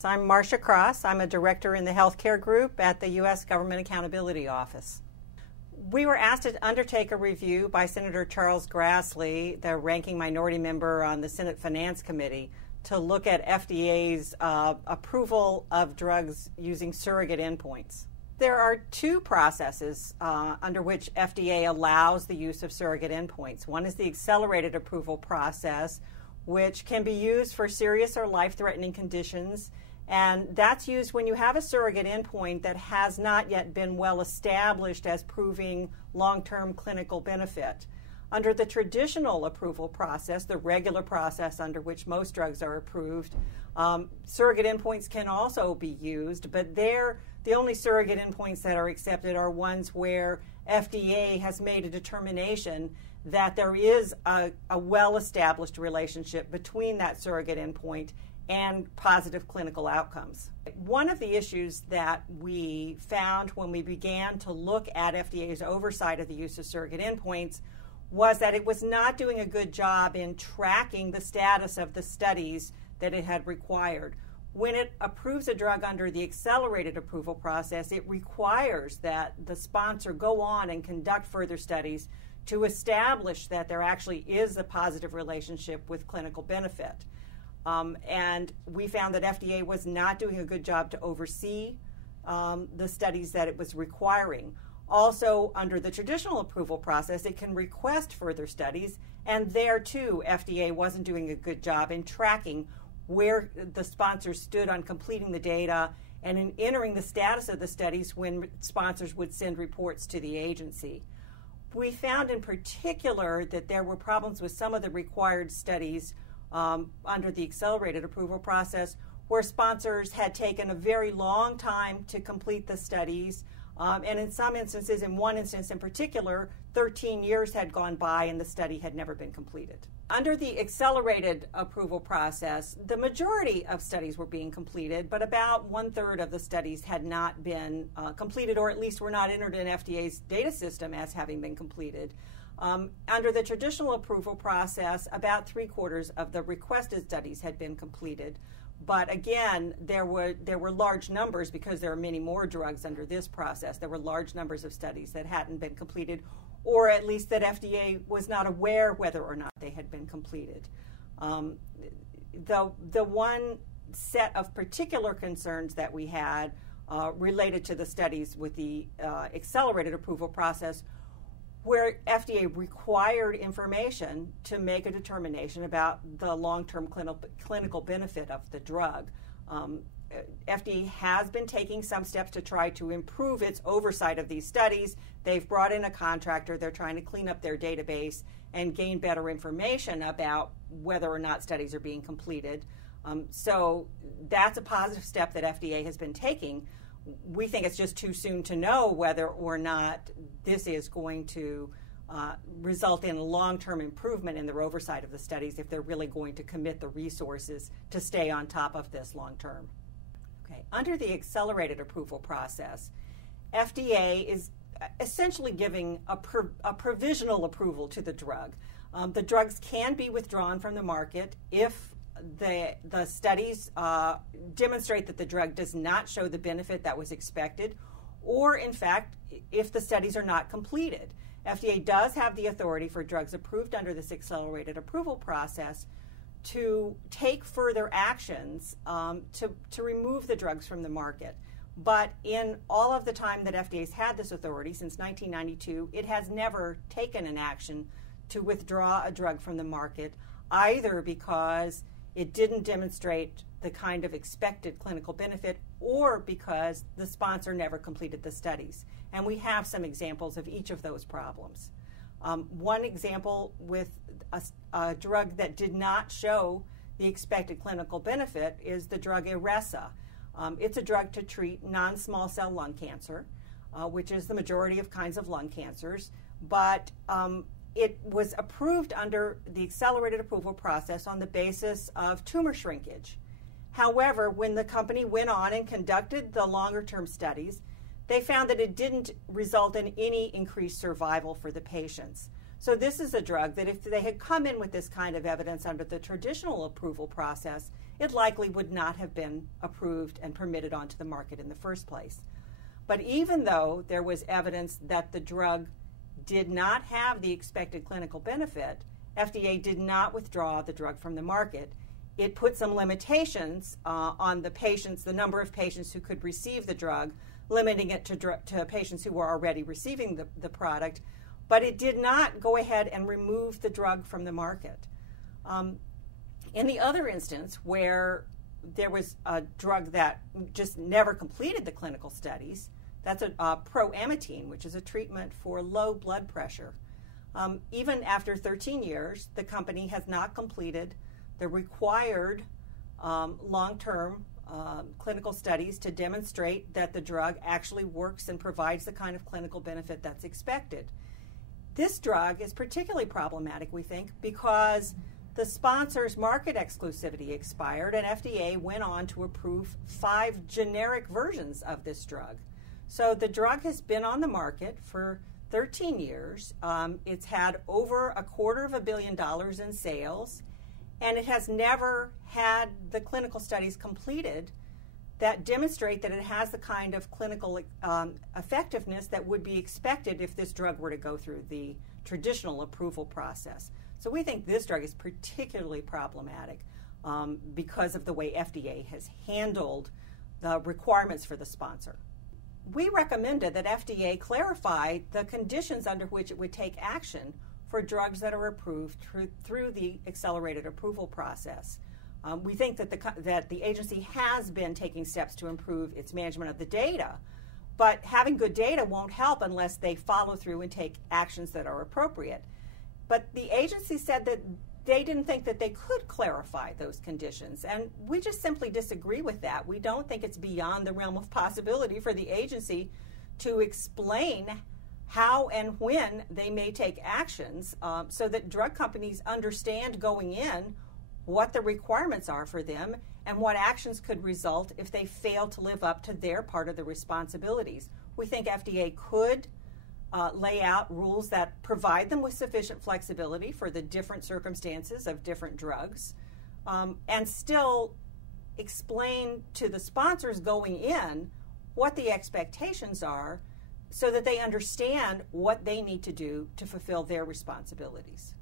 So I'm Marcia Cross. I'm a director in the healthcare group at the U.S. Government Accountability Office. We were asked to undertake a review by Senator Charles Grassley, the ranking minority member on the Senate Finance Committee, to look at FDA's approval of drugs using surrogate endpoints. There are two processes under which FDA allows the use of surrogate endpoints. One is the accelerated approval process, which can be used for serious or life-threatening conditions. And that's used when you have a surrogate endpoint that has not yet been well established as proving long-term clinical benefit. Under the traditional approval process, the regular process under which most drugs are approved, surrogate endpoints can also be used, but the only surrogate endpoints that are accepted are ones where FDA has made a determination that there is a well-established relationship between that surrogate endpoint and positive clinical outcomes. One of the issues that we found when we began to look at FDA's oversight of the use of surrogate endpoints was that it was not doing a good job in tracking the status of the studies that it had required. When it approves a drug under the accelerated approval process, it requires that the sponsor go on and conduct further studies to establish that there actually is a positive relationship with clinical benefit. And we found that FDA was not doing a good job to oversee the studies that it was requiring. Also, under the traditional approval process, it can request further studies, and there too, FDA wasn't doing a good job in tracking where the sponsors stood on completing the data and in entering the status of the studies when sponsors would send reports to the agency. We found in particular that there were problems with some of the required studies under the accelerated approval process where sponsors had taken a very long time to complete the studies, and in some instances, in one instance in particular, 13 years had gone by and the study had never been completed. Under the accelerated approval process, the majority of studies were being completed, but about 1/3 of the studies had not been completed, or at least were not entered in FDA's data system as having been completed. Under the traditional approval process, about 3/4 of the requested studies had been completed. But again, there were large numbers because there are many more drugs under this process. There were large numbers of studies that hadn't been completed, or at least that FDA was not aware whether or not they had been completed. The one set of particular concerns that we had related to the studies with the accelerated approval process, where FDA required information to make a determination about the long-term clinical benefit of the drug. FDA has been taking some steps to try to improve its oversight of these studies. They've brought in a contractor. They're trying to clean up their database and gain better information about whether or not studies are being completed. So that's a positive step that FDA has been taking. We think it's just too soon to know whether or not this is going to result in a long-term improvement in their oversight of the studies if they're really going to commit the resources to stay on top of this long-term. Okay. Under the accelerated approval process, FDA is essentially giving a provisional approval to the drug. The drugs can be withdrawn from the market if the studies demonstrate that the drug does not show the benefit that was expected, or in fact, if the studies are not completed. FDA does have the authority for drugs approved under this accelerated approval process to take further actions to remove the drugs from the market. But in all of the time that FDA's had this authority, since 1992, it has never taken an action to withdraw a drug from the market, either because it didn't demonstrate the kind of expected clinical benefit, or because the sponsor never completed the studies. And we have some examples of each of those problems. One example with a drug that did not show the expected clinical benefit is the drug Iressa. It's a drug to treat non-small cell lung cancer, which is the majority of kinds of lung cancers, but it was approved under the accelerated approval process on the basis of tumor shrinkage. However, when the company went on and conducted the longer-term studies, they found that it didn't result in any increased survival for the patients. So this is a drug that if they had come in with this kind of evidence under the traditional approval process, it likely would not have been approved and permitted onto the market in the first place. But even though there was evidence that the drug did not have the expected clinical benefit, FDA did not withdraw the drug from the market. It put some limitations on the patients, the number of patients who could receive the drug, limiting it to patients who were already receiving the product, but it did not go ahead and remove the drug from the market. In the other instance, where there was a drug that just never completed the clinical studies, that's a proamotine, which is a treatment for low blood pressure. Even after 13 years, the company has not completed the required long-term clinical studies to demonstrate that the drug actually works and provides the kind of clinical benefit that's expected. This drug is particularly problematic, we think, because the sponsor's market exclusivity expired and FDA went on to approve 5 generic versions of this drug. So the drug has been on the market for 13 years. It's had over $250 million in sales, and it has never had the clinical studies completed that demonstrate that it has the kind of clinical effectiveness that would be expected if this drug were to go through the traditional approval process. So we think this drug is particularly problematic because of the way FDA has handled the requirements for the sponsor. We recommended that FDA clarify the conditions under which it would take action for drugs that are approved through the accelerated approval process. We think that the agency has been taking steps to improve its management of the data, but having good data won't help unless they follow through and take actions that are appropriate. But the agency said that they didn't think that they could clarify those conditions, and we just simply disagree with that. We don't think it's beyond the realm of possibility for the agency to explain how and when they may take actions so that drug companies understand going in what the requirements are for them and what actions could result if they fail to live up to their part of the responsibilities. We think FDA could lay out rules that provide them with sufficient flexibility for the different circumstances of different drugs and still explain to the sponsors going in what the expectations are so that they understand what they need to do to fulfill their responsibilities.